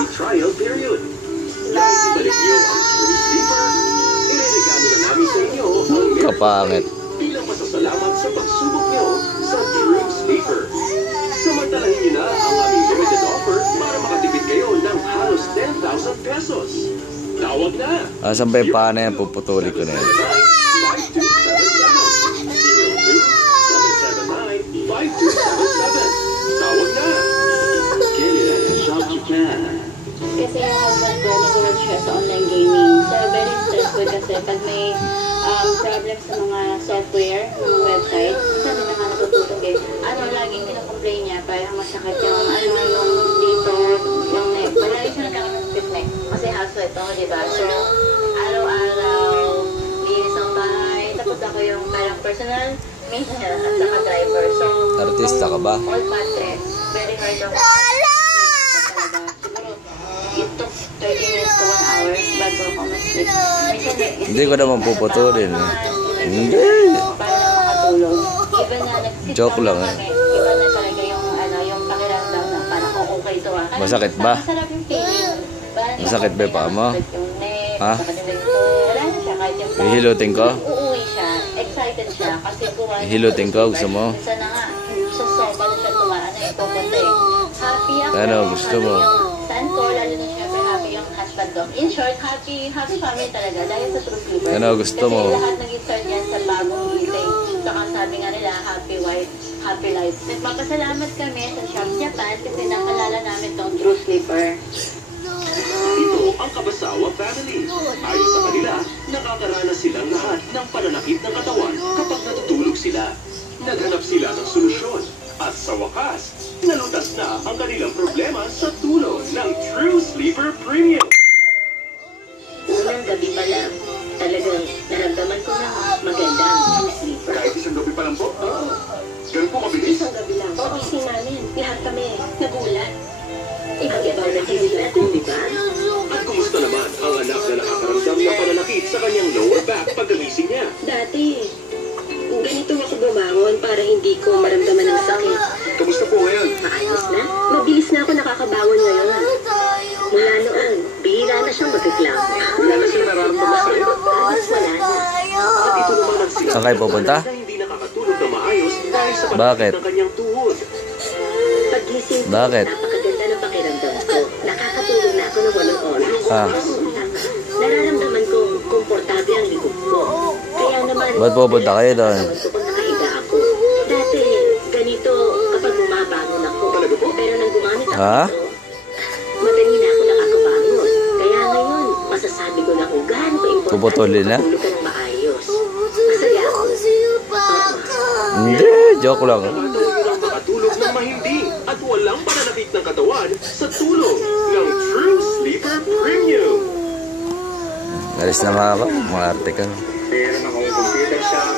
free trial period. Dahil ibalik niyo ang True Sleeper, ireregalo na namin sa inyo ang kapangit bilang pasasalamat sa pagsubok niyo sa True Sleeper. Samantalahin niyo na ang aming limited offer para makatipid kayo ng halos 10,000 pesos. Tawag na! Asan ba yung paa na yan? Puputuli ko na yan. 5277. Tawag na! Get it at the shop you can. Kasi yung husband ko, nag-work siya sa online gaming. So, very stressful kasi pag may problem sa mga software, mga website, minsan din naman natutulog eh. Laging kinocomplain niya, parang masakit yung, yung dito, yung neck. Malagi siya nagkakaroon ng stiff neck. Kasi housewife ako, diba? So, araw-araw, linis ang bahay. Tapos ako yung parang personal maintenance at saka driver. So, artista ka ba? All mattress. Very hard ako. It took 30 minutes to 1 hour bago ako mag-sleep. Hindi ko naman puputulin. Hindi. Para lang makatulog. Iba na, nag-sit Joke lang eh. Iba na talaga yung pakiramdam na parang okay ito ah. Masakit ba? Masarap yung feeling. Masakit ba yung paa mo? Ha? Wala na siya kahit yung Hihilutin ko? uuwi siya. Excited siya kasi kuha. Hihilutin ko? Gusto mo? Minsan na nga, sa sofa na siya tumaan na ipupunta eh. Happy ako. Ano, gusto mo? Saan ko, lalo na syempre happy yung husband ko. In short, happy family talaga dahil sa True Sleeper. Ano, gusto mo? Kasi lahat nag-start yan sa bagong gising. Saka sabi nga nila, happy wife, happy life. Nagpapasalamat kami sa Shop Japan kasi nakalala namin tong True Sleeper. Ito ang Kabasawa family. Ayon sa kanila, nakakaranas silang lahat ng pananakit ng katawan kapag natutulog sila. Naghanap sila ng solusyon. At sa wakas, nalutas na ang kanilang problema sa tulog ng True Sleeper Premium. Unang gabi pa lang, talagang naramdaman ko na maganda ang True Sleeper. Kahit isang gabi pa lang po? Ganun po mabilis? Isang gabi lang. Pagising namin, lahat kami nagulat. Ibang-ibang nagsisilat, di ba? At kumusta naman ang anak na nakakaramdam ng pananakit sa kanyang lower back pagkagising niya? Dati, ganito ako bumangon para hindi ko maramdaman ng sakit. Kamusta po ngayon? Maayos na? Mabilis na ako nakakabangon ngayon. Mula noon, bihira na siyang magreklamo. Wala na siyang nararamdaman sa iyo? Halos wala na. At ito naman ang sila Saan kayo pupunta? na hindi nakakatulog na maayos dahil sa Bakit? pananakit ng kanyang tuhod. Paggising ko, Bakit? napakaganda ng pakiramdam ko. Nakakatulog na ako ng 8 oras. Ah. Nararamdaman ko komportable ang likod ko. Kaya naman, Ba't pupunta kayo doon? nararamdaman ko pag nakahiga ako. Dati, ganito kapag bumabangon ako. Talaga po? Pero nang gumamit ako Ha? ito, madali na ako nakakabangon. Kaya ngayon, masasabi ko na kung gaano ka-importante Puputulin na? makatulog ka ng maayos. Masaya ako. Hindi, joke lang. Nakatulog ng makatulog ng mahimbing at walang pananakit ng katawan sa tulog ng True Sleeper Premium. Alis na mga ka. Mga arte ka. Meron akong computer shop,